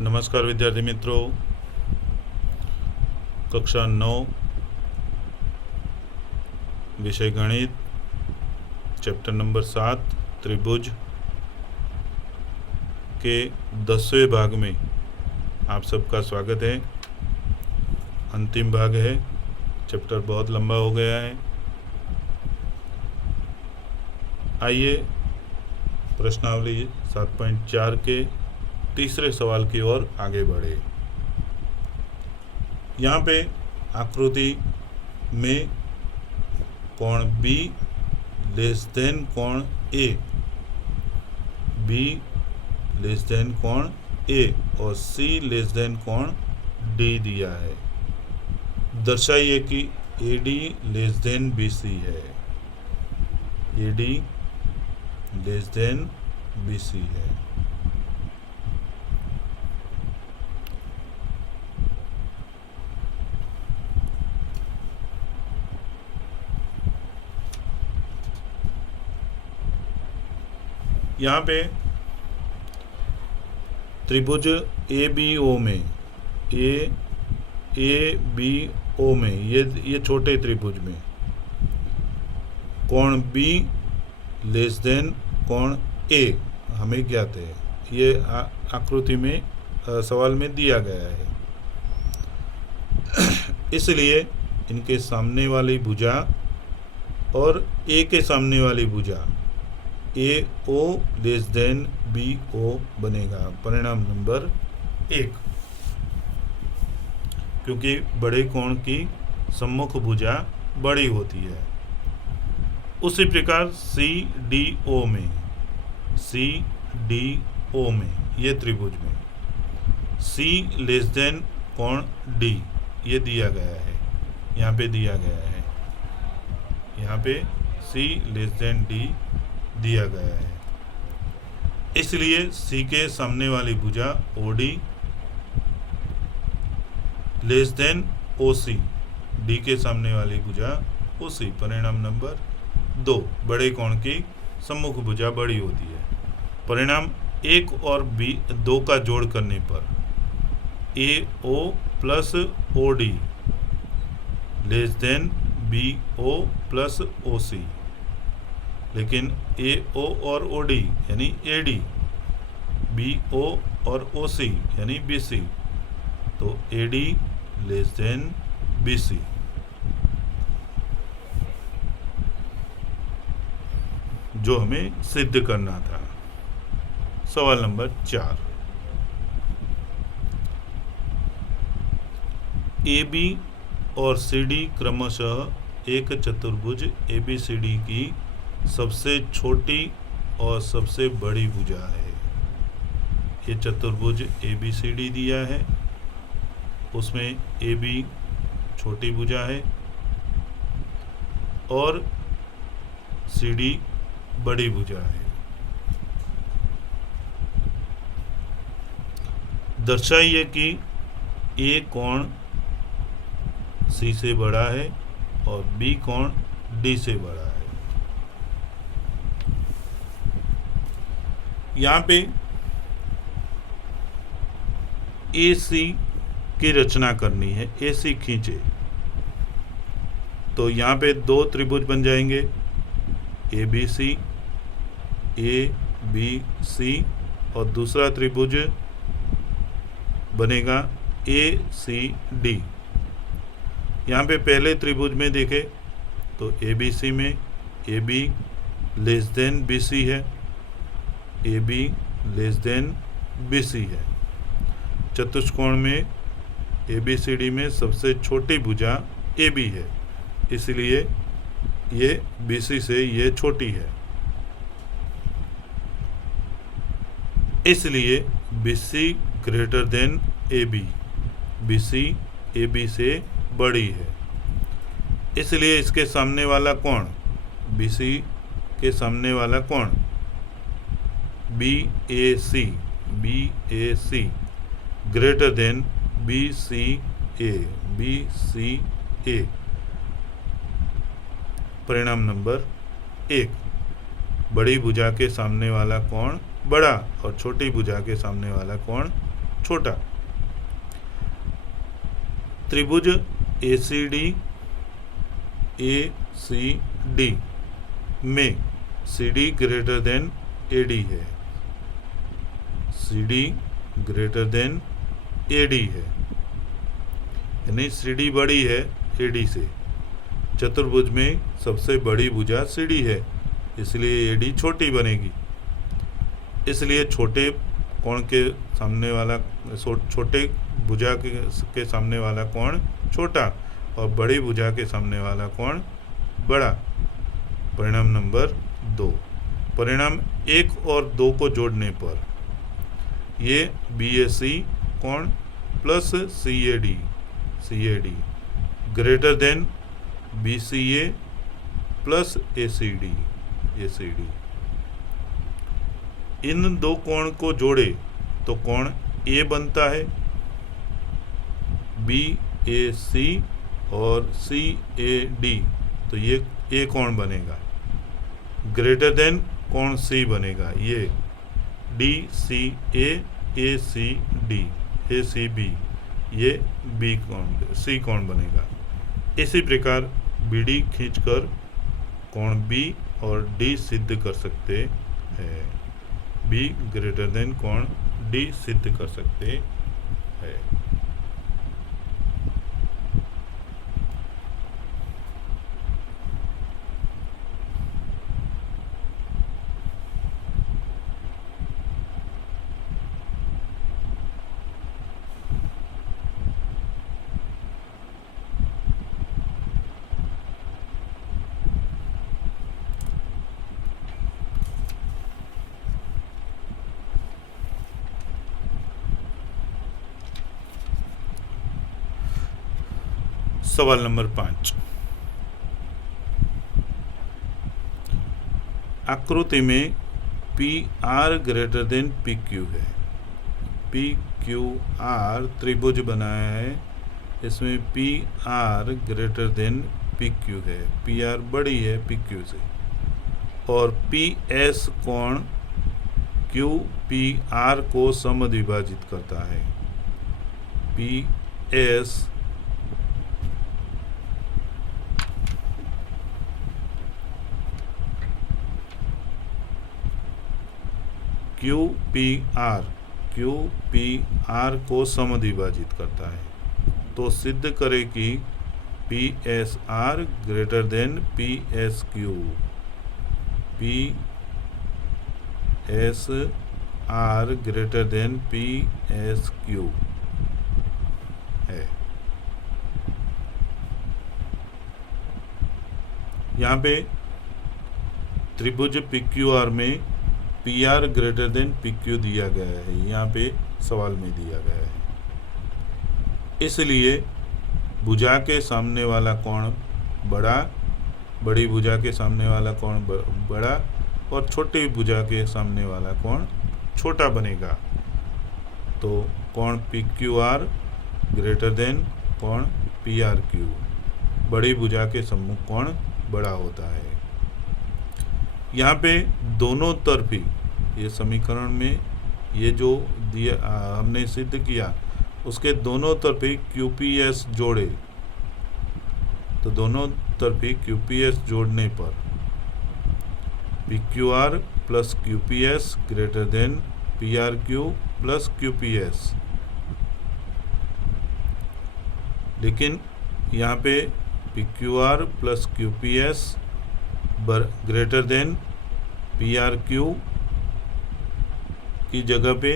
नमस्कार विद्यार्थी मित्रों, कक्षा 9 विषय गणित, चैप्टर नंबर 7 त्रिभुज के 10वें भाग में आप सबका स्वागत है। अंतिम भाग है, चैप्टर बहुत लंबा हो गया है। आइए प्रश्नावली 7.4 के तीसरे सवाल की ओर आगे बढ़े। यहाँ पे आकृति में कोण B लेस देन कोण A, B लेस देन कोण A और C लेस देन कोण D दिया है। दर्शाइए कि AD लेस देन BC है। AD लेस देन BC है। यहाँ पे त्रिभुज ABO में ABO में ये छोटे त्रिभुज में कोण B लेस देन कोण A हमें ज्ञात है। ये आकृति में सवाल में दिया गया है। इसलिए इनके सामने वाली भुजा और A के सामने वाली भुजा AO लेस देन BO बनेगा। परिणाम नंबर 1, क्योंकि बड़े कोण की सम्मुख भुजा बड़ी होती है। उसी प्रकार CDO में ये त्रिभुज में C लेस देन कोण D ये दिया गया है। यहाँ पे दिया गया है, यहाँ पे C लेस देन D दिया गया है। इसलिए C के सामने वाली भुजा OD less than OC, D के सामने वाली भुजा OC। परिणाम नंबर 2, बड़े कोण की सम्मुख भुजा बड़ी होती है। परिणाम 1 और 2 का जोड़ करने पर AO plus OD less than BO plus OC। लेकिन AO और OD यानी AD, BO और OC यानी BC, तो AD लेस देन BC। जो हमें सिद्ध करना था। सवाल नंबर 4, AB और CD क्रमशः एक चतुर्भुज ABCD की सबसे छोटी और सबसे बड़ी भुजा है। ये चतुर्भुज ABCD दिया है, उसमें AB छोटी भुजा है और CD बड़ी भुजा है। दर्शाइए कि A कोण C से बड़ा है और B कोण D से बड़ा है। यहाँ पे AC की रचना करनी है। AC खींचे तो यहाँ पे 2 त्रिभुज बन जाएंगे, ABC और दूसरा त्रिभुज बनेगा ACD। यहाँ पे पहले त्रिभुज में देखें तो ABC में AB लेस देन BC है, AB लेस देन BC है। चतुष्कोण में ABCD में सबसे छोटी भुजा AB है, इसलिए ये BC से ये छोटी है। इसलिए BC greater than AB, BC AB से बड़ी है। इसलिए इसके सामने वाला कोण, BC के सामने वाला कोण BAC ग्रेटर देन BCA। परिणाम नंबर 1, बड़ी भुजा के सामने वाला कोण बड़ा और छोटी भुजा के सामने वाला कोण छोटा। त्रिभुज ACD में CD ग्रेटर देन AD है, CD ग्रेटर देन AD है, यानी CD बड़ी है AD से। चतुर्भुज में सबसे बड़ी भुजा CD है, इसलिए AD छोटी बनेगी। इसलिए छोटे कोण के सामने वाला छोटे भुजा के सामने वाला कोण छोटा और बड़ी भुजा के सामने वाला कोण बड़ा। परिणाम नंबर 2। परिणाम 1 और 2 को जोड़ने पर ये BAC कोण plus CAD greater than BCA plus ACD। इन दो कोण को जोड़े तो कोण A बनता है, BAC और CAD, तो ये A कोण बनेगा। ग्रेटर देन कोण C बनेगा, ये DCA ACB, ये C कोण बनेगा। इसी प्रकार BD खींचकर कोण B और D सिद्ध कर सकते हैं, B ग्रेटर देन कोण D सिद्ध कर सकते हैं। सवाल नंबर 5। आकृति में PR ग्रेटर देन PQ है। PQR त्रिभुज बनाया है, इसमें PR ग्रेटर देन PQ है। PR बड़ी है PQ से और PS कोण QPR को समद्विभाजित करता है। PS QPR को समद्विभाजित करता है। तो सिद्ध करें कि PSR greater than PSQ, PSR greater than PSQ है। यहाँ पे त्रिभुज PQR में PR ग्रेटर देन PQ दिया गया है, यहाँ पे सवाल में दिया गया है। इसलिए भुजा के सामने वाला कोण बड़ा, बड़ी भुजा के सामने वाला कोण बड़ा और छोटी भुजा के सामने वाला कोण छोटा बनेगा। तो कोण PQR ग्रेटर देन कोण PRQ, बड़ी भुजा के सम्मुख कोण बड़ा होता है। यहाँ पे दोनों तरफी, ये समीकरण में ये जो दिया हमने सिद्ध किया, उसके दोनों तरफी QPS जोड़े, तो दोनों तरफी QPS जोड़ने पर PQR plus QPS greater than PRQ plus QPS। लेकिन यहाँ पे PQR plus QPS greater than PRQ की जगह पे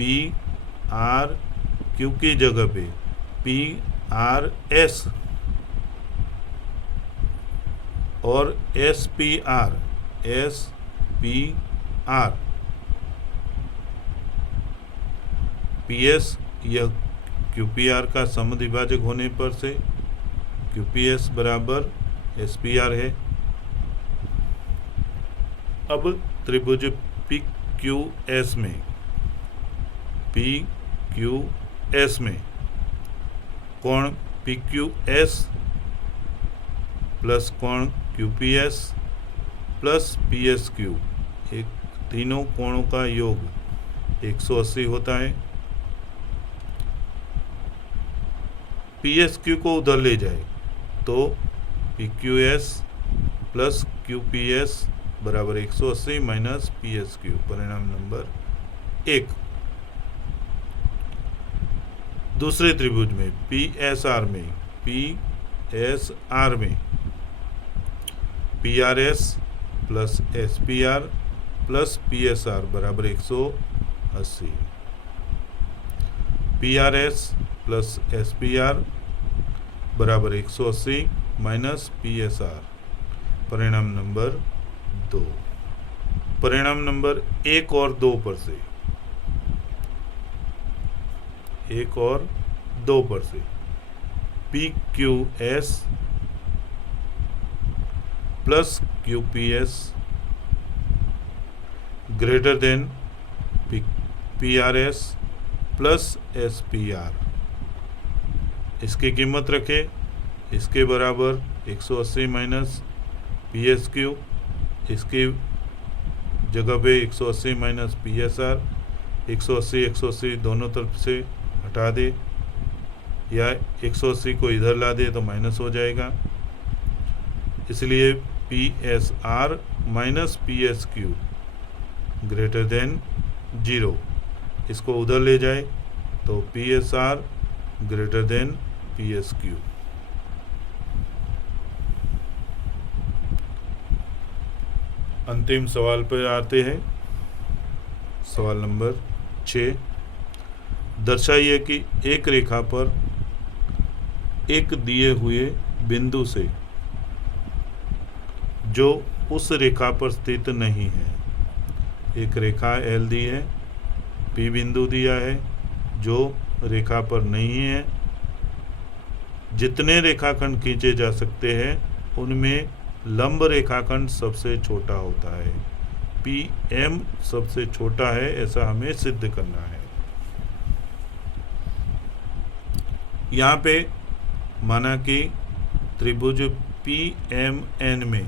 PRQ की जगह पे PRS और SPR PS यह QPR का समद्विभाजक होने पर से QPS बराबर SPR है। अब त्रिभुज PQS में कोण PQS प्लस कोण QPS प्लस PSQ, एक तीनों कोणों का योग 180 होता है। PSQ को उधर ले जाए तो PQS प्लस QPS बराबर 180 माइनस PSQ, परिणाम नंबर 1। दूसरे त्रिभुज में PSR में PRS plus SPR plus PSR बराबर 180। PRS प्लस SPR बराबर 180 माइनस PSR, परिणाम नंबर 2। परिणाम नंबर 1 और 2 पर से, 1 और 2 पर से PQS plus QPS greater than PRS plus SPR, इसकी कीमत रखें, इसके बराबर 180 माइनस PSQ, इसकी जगह पे 180 माइनस PSR, 180 दोनों तरफ से हटा दे या 180 को इधर ला दे तो माइनस हो जाएगा, इसलिए PSR minus PSQ greater than 0। इसको उधर ले जाए तो PSR ग्रेटर देन PSQ। अंतिम सवाल पर आते हैं। सवाल नंबर 6, दर्शाइए कि एक रेखा पर एक दिए हुए बिंदु से जो उस रेखा पर स्थित नहीं है, एक रेखा L दी है, P बिंदु दिया है जो रेखा पर नहीं है, जितने रेखाखंड खींचे जा सकते हैं उनमें लंब रेखाखंड सबसे छोटा होता है। PM सबसे छोटा है, ऐसा हमें सिद्ध करना है। यहाँ पे माना कि त्रिभुज PMN में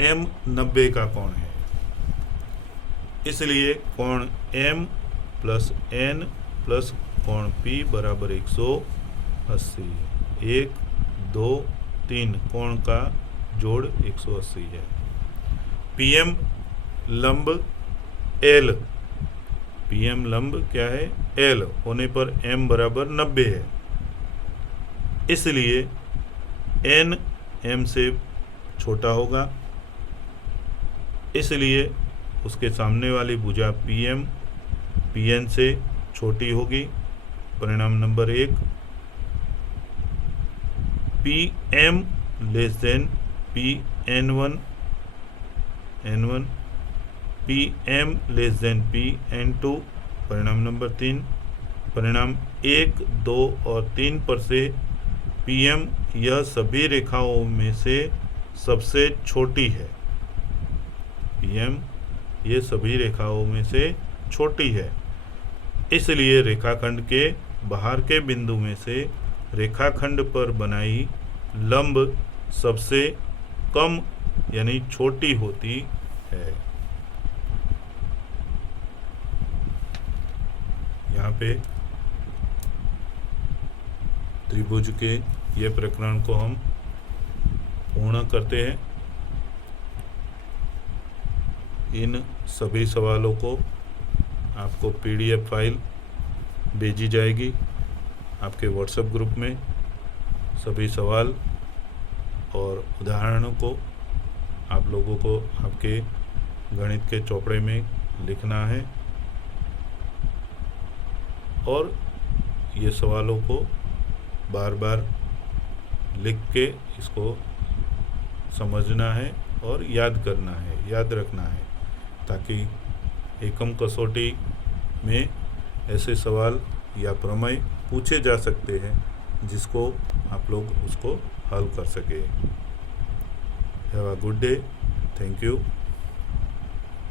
M 90 का कोण है, इसलिए कोण M प्लस N प्लस कोण P बराबर 180। 1 2 3 कोण का जोड़ 180 है। PM लंब L, PM लंब क्या है L होने पर M बराबर 90 है, इसलिए N M से छोटा होगा, इसलिए उसके सामने वाली भुजा PM PN से छोटी होगी। परिणाम number 1, PM less than PN1 N1, PM less than PN2। परिणाम नंबर 3, परिणाम 1 2 और 3 पर से PM यह सभी रेखाओं में से सबसे छोटी है। PM ये सभी रेखाओं में से छोटी है, इसलिए रेखाखंड के बाहर के बिंदु में से रेखाखंड पर बनाई लंब सबसे कम यानी छोटी होती है। यहाँ पे त्रिभुज के ये प्रकरण को हम पूर्ण करते हैं। इन सभी सवालों को आपको PDF फाइल भेजी जाएगी आपके WhatsApp ग्रुप में। सभी सवाल और उदाहरणों को आप लोगों को आपके गणित के चौपड़े में लिखना है और ये सवालों को बार बार लिख के इसको समझना है और याद करना है, याद रखना है, ताकि एकम कसौटी में ऐसे सवाल या प्रमेय पूछे जा सकते हैं जिसको आप लोग उसको हल कर सके। Have a good day, thank you.